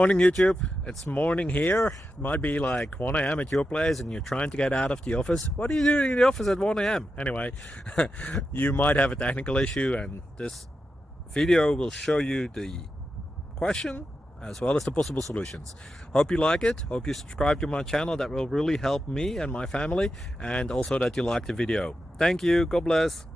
Morning YouTube, it's morning here. It might be like 1 a.m. at your place and you're trying to get out of the office. What are you doing in the office at 1 a.m.? Anyway, you might have a technical issue and this video will show you the question as well as the possible solutions. Hope you like it, hope you subscribe to my channel. That will really help me and my family, and also that you like the video. Thank you, God bless.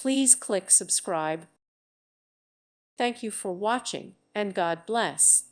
Please click subscribe. Thank you for watching, and God bless.